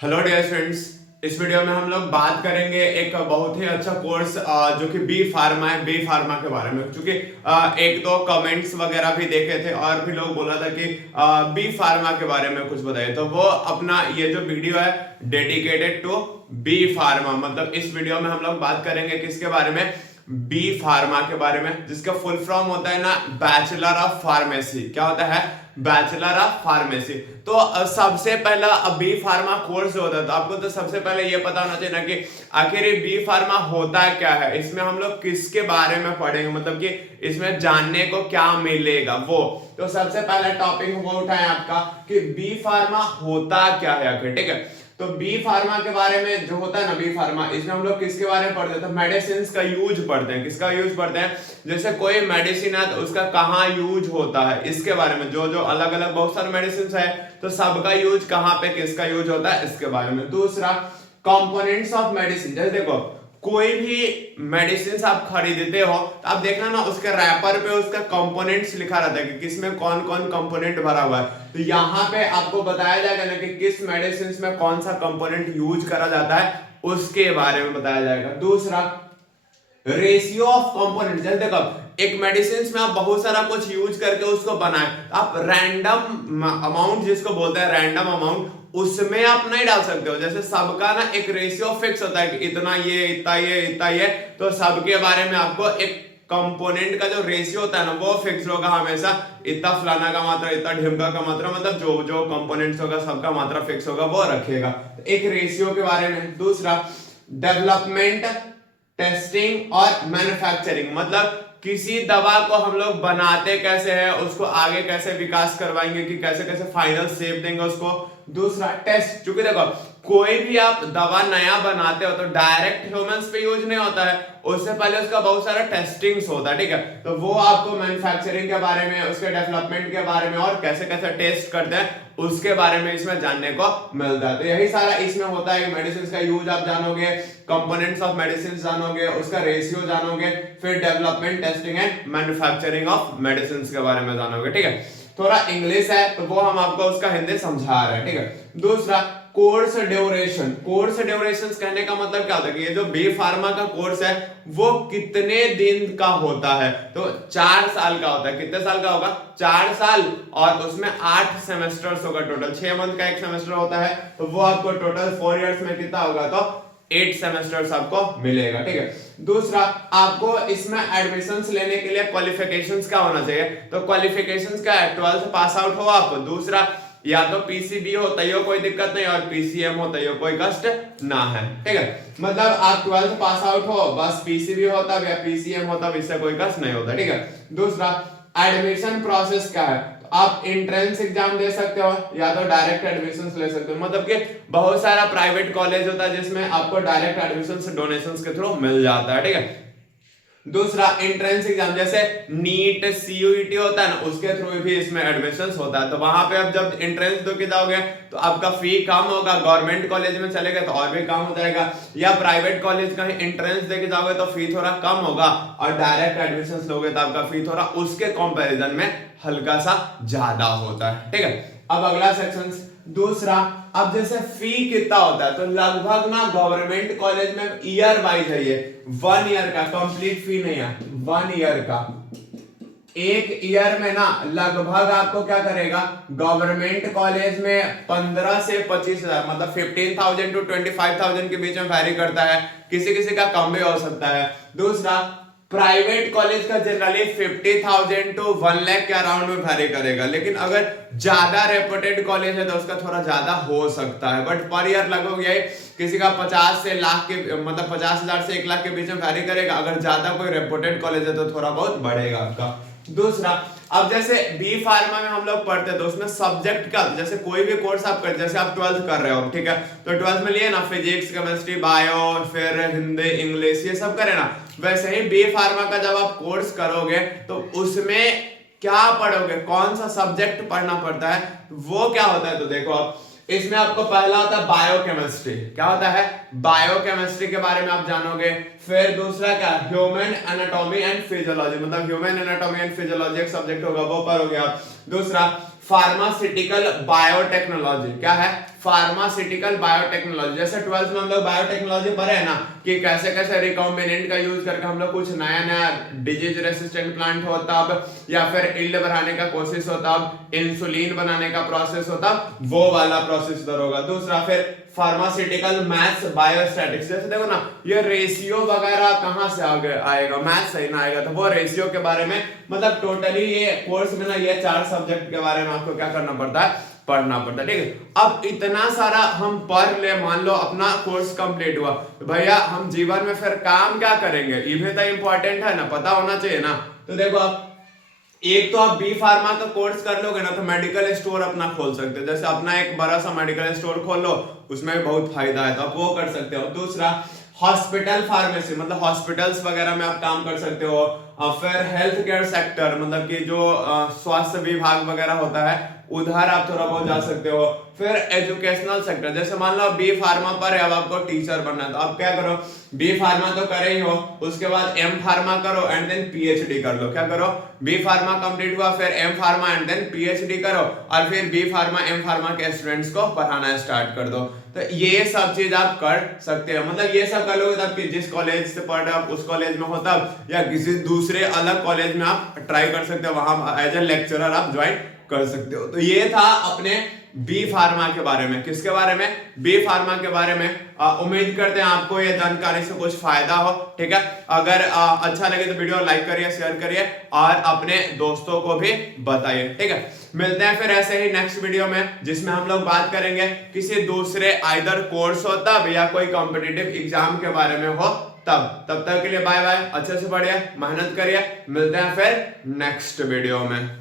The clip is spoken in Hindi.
Hello dear friends. इस वीडियो में हम लोग बात करेंगे एक बहुत ही अच्छा कोर्स जो कि बी फार्मा है, बी फार्मा के बारे में। क्योंकि एक दो कमेंट्स वगैरह भी देखे थे और भी लोग बोला था कि बी फार्मा के बारे में कुछ बताइए, तो वो अपना ये जो वीडियो है डेडिकेटेड टू बी फार्मा। मतलब इस वीडियो में हम लोग बात करेंगे किसके बारे में, बी फार्मा के बारे में, जिसका फुल फॉर्म होता है ना बैचलर ऑफ फार्मेसी। क्या होता है? Bachelor of pharmacy. तो सबसे पहला बी फार्मा कोर्स जो होता है, तो आपको तो सबसे पहले ये पता होना चाहिए ना कि आखिर ये बी फार्मा होता क्या है, इसमें हम लोग किसके बारे में पढ़ेंगे, मतलब कि इसमें जानने को क्या मिलेगा वो। तो सबसे पहला टॉपिक वो उठाए आपका कि बी फार्मा होता क्या है आखिर। ठीक है, तो बी फार्मा के बारे में जो होता है ना, बी फार्मा, इसमें हम लोग किसके बारे में पढ़ते हैं? तो मेडिसिन का यूज पढ़ते हैं। किसका यूज पढ़ते हैं? जैसे कोई मेडिसिन है तो उसका कहाँ यूज होता है, इसके बारे में। जो जो अलग अलग बहुत सारे मेडिसिन है तो सबका यूज कहाँ पे, किसका यूज होता है, इसके बारे में। दूसरा, कंपोनेंट्स ऑफ मेडिसिन। जैसे देखो कोई भी मेडिसिन आप खरीदते हो तो आप देखना ना, उसके रैपर पे उसका कंपोनेंट्स लिखा रहता है कि किसमें कौन कौन कंपोनेंट भरा हुआ है। तो यहाँ पे आपको बताया जाएगा ना कि किस मेडिसिन में कौन सा कंपोनेंट यूज करा जाता है, उसके बारे में बताया जाएगा। दूसरा, रेशियो ऑफ कंपोनेंट। जैसे देखो एक मेडिसिन में आप बहुत सारा कुछ यूज करके उसको बनाए, आप रैंडम अमाउंट जिसको बोलते हैं रैंडम अमाउंट, उसमें आप नहीं डाल सकते हो। जैसे सबका ना एक रेशियो फिक्स होता है कि इतना ये इतना ये इतना ये, तो सबके बारे में आपको एक कंपोनेंट का जो रेशियो होता है ना वो फिक्स होगा हमेशा। इतना फलाना का मात्रा, इतना ढिमका का मात्रा, मतलब जो जो कंपोनेंट्स होगा सबका मात्रा फिक्स होगा, वो रखेगा। एक रेशियो के बारे में। दूसरा, डेवलपमेंट, टेस्टिंग और मैन्युफैक्चरिंग, मतलब किसी दवा को हम लोग बनाते कैसे हैं, उसको आगे कैसे विकास करवाएंगे, कि कैसे कैसे फाइनल शेप देंगे उसको। दूसरा, टेस्ट। चूंकि देखो कोई भी आप दवा नया बनाते हो तो डायरेक्ट ह्यूमंस पे यूज नहीं होता है, उससे पहले उसका बहुत सारा टेस्टिंग्स होता है। ठीक है, तो वो आपको मैन्युफैक्चरिंग के बारे में, उसके डेवलपमेंट के बारे में और कैसे कैसे टेस्ट करते हैं उसके बारे में इसमें जानने को मिलता है। तो यही सारा इसमें होता है। मेडिसिन का यूज आप जानोगे, कंपोनेंट्स ऑफ मेडिसिन जानोगे, उसका रेशियो जानोगे, फिर development, testing and manufacturing of medicine के बारे में जानोगे। ठीक है, थोड़ा इंग्लिश है तो वो हम आपको उसका हिंदी समझा रहे हैं। ठीक है। दूसरा, कोर्स ड्यूरेशन। कोर्स ड्यूरेशन कहने का मतलब क्या होता है कि ये जो बी फार्मा का कोर्स है वो कितने दिन का होता है। तो 4 साल का होता है। कितने साल का होगा? 4 साल, और उसमें 8 सेमेस्टर्स होगा टोटल। 6 मंथ का एक सेमेस्टर होता है, तो वो आपको टोटल 4 इयर्स में कितना होगा? तो 8 सेमेस्टर्स आपको मिलेगा। ठीक है। दूसरा, आपको इसमें एडमिशंस लेने के लिए क्वालिफिकेशंस क्या होना चाहिए? तो क्वालिफिकेशंस क्या है? 12th पास आउट हो आप। दूसरा, या तो पीसीबी हो तैयो कोई दिक्कत नहीं, और पीसीएम हो तैयो कोई कष्ट ना है। ठीक है, मतलब आप 12th पास आउट हो, बस पीसीबी हो तब या पीसीएम हो तब, इससे कोई कष्ट नहीं होता। ठीक है। दूसरा, एडमिशन प्रोसेस क्या है? आप एंट्रेंस एग्जाम दे सकते हो या तो डायरेक्ट एडमिशन ले सकते हो। मतलब कि बहुत सारा प्राइवेट कॉलेज होता है जिसमें आपको डायरेक्ट एडमिशन डोनेशन के थ्रू मिल जाता है। ठीक है। दूसरा, एंट्रेंस एग्जाम जैसे नीट सीयूईटी होता है ना, उसके थ्रू भी इसमें एडमिशन होता है। तो वहां पे आप जब एंट्रेंस दो के जाओगे तो आपका फी कम होगा। गवर्नमेंट कॉलेज में चले गए तो और भी कम हो जाएगा, या प्राइवेट कॉलेज का एंट्रेंस दे के जाओगे तो फी थोड़ा कम होगा, और डायरेक्ट एडमिशन लोगे तो आपका फी थोड़ा उसके कंपैरिजन में हल्का सा ज्यादा होता है। ठीक है। अब अगला सेक्शन। दूसरा, अब जैसे फी कितना होता है, तो लगभग ना गवर्नमेंट कॉलेज में ईयर वाइज है ये, 1 ईयर का, कंप्लीट फी नहीं है, 1 ईयर का। एक ईयर में ना लगभग आपको क्या करेगा, गवर्नमेंट कॉलेज में 15 से 25 हजार, मतलब 15,000 to 25,000 के बीच में वैरी करता है। किसी किसी का कम भी हो सकता है। दूसरा, प्राइवेट कॉलेज का जनरली 50,000 to 1 लाख के अराउंड में वैरी करेगा, लेकिन अगर ज्यादा रेपुटेड कॉलेज है तो उसका थोड़ा ज्यादा हो सकता है। बट पर ईयर लगभग यही, किसी का 50 से लाख के, मतलब 50,000 से 1 लाख के बीच में वैरी करेगा। अगर ज्यादा कोई रेपुटेड कॉलेज है तो थोड़ा बहुत बढ़ेगा आपका। दूसरा, अब जैसे बी फार्मा में हम लोग पढ़ते हैं तो उसमें सब्जेक्ट का, जैसे कोई भी कोर्स आप करते, जैसे आप 12th कर रहे हो, ठीक है, तो 12th में लिए ना फिजिक्स, केमिस्ट्री, बायो, फिर हिंदी, इंग्लिश, ये सब करे ना, वैसे ही बी फार्मा का जब आप कोर्स करोगे तो उसमें क्या पढ़ोगे, कौन सा सब्जेक्ट पढ़ना पड़ता है, वो क्या होता है? तो देखो आप इसमें आपको पहला होता है बायोकेमिस्ट्री। क्या होता है? बायोकेमिस्ट्री के बारे में आप जानोगे। फिर दूसरा क्या? ह्यूमन एनाटॉमी एंड फिजियोलॉजी, मतलब ह्यूमन एनाटॉमी एंड फिजियोलॉजी एक सब्जेक्ट होगा, वो पढ़ोगे आप। दूसरा, फार्मास्यूटिकल बायोटेक्नोलॉजी। क्या है? Pharmaceutical biotechnology. जैसे 12th में हम लोग बायोटेक्नोलॉजी पढ़े हैं ना कि कैसे कैसे रिकॉम्बिनेंट का यूज करके हम लोग कुछ नया नया डिजीज रेसिस्टेंट प्लांट हो तब, या फिर इल्ड बढ़ाने का कोशिश हो तब, इंसुलिन बनाने का प्रोसेस हो तब, वो वाला प्रोसेस इधर होगा। दूसरा फिर फार्मास्यूटिकल मैथ्स बायोस्टैटिक्स। जैसे देखो ना ये रेशियो वगैरह कहां से आएगा, मैथ्स सही ना आएगा तो वो रेशियो के बारे में, मतलब टोटली ये कोर्स में ना ये 4 सब्जेक्ट के बारे में आपको क्या करना पड़ता है, पढ़ना पड़ता है। ठीक है, अब इतना सारा हम पढ़ ले, मान लो अपना कोर्स कंप्लीट हुआ, तो भैया हम जीवन में फिर काम क्या करेंगे, ये भी तो इंपॉर्टेंट है ना, पता होना चाहिए ना। तो देखो आप एक तो आप बी फार्मा का कोर्स कर लोगे ना तो मेडिकल स्टोर अपना खोल सकते हो। जैसे अपना एक बड़ा सा मेडिकल स्टोर खोल लो, उसमें भी बहुत फायदा है तो आप वो कर सकते हो। दूसरा हॉस्पिटल फार्मेसी, मतलब हॉस्पिटल्स वगैरह में आप काम कर सकते हो। फिर हेल्थ केयर सेक्टर, मतलब कि जो स्वास्थ्य विभाग वगैरह होता है उधर आप थोड़ा बहुत जा सकते हो। फिर एजुकेशनल सेक्टर, जैसे मान लो बी फार्मा पर है, अब आपको टीचर बनना है तो आप क्या करो, बी फार्मा तो करे ही हो, उसके बाद एम फार्मा करो एंड देन पीएचडी कर लो। क्या करो, बी फार्मा कंप्लीट हुआ फिर M pharma and then PhD करो, और फिर बी फार्मा एम फार्मा के स्टूडेंट्स को पढ़ाना स्टार्ट कर दो। तो ये सब चीज आप कर सकते हो, मतलब ये सब कर लोगे तब कि जिस कॉलेज से पढ़ रहे हो आप उस कॉलेज में हो तब, या किसी दूसरे अलग कॉलेज में आप ट्राई कर सकते हो, वहां एज ए लेक्चरर आप ज्वाइन कर सकते हो। तो ये था अपने बी फार्मा के बारे में। किसके बारे में, बी फार्मा के बारे में। उम्मीद करते हैं आपको ये जानकारी से कुछ फायदा हो। ठीक है, अगर अच्छा लगे तो वीडियो लाइक करिए, शेयर करिए और अपने दोस्तों को भी बताइए। ठीक है, मिलते हैं फिर ऐसे ही नेक्स्ट वीडियो में, जिसमें हम लोग बात करेंगे किसी दूसरे आइदर कोर्स हो तब या कोई कॉम्पिटिटिव एग्जाम के बारे में हो तब तक के लिए बाय बाय, अच्छे से पढ़िए, मेहनत करिए, मिलते हैं फिर नेक्स्ट वीडियो में।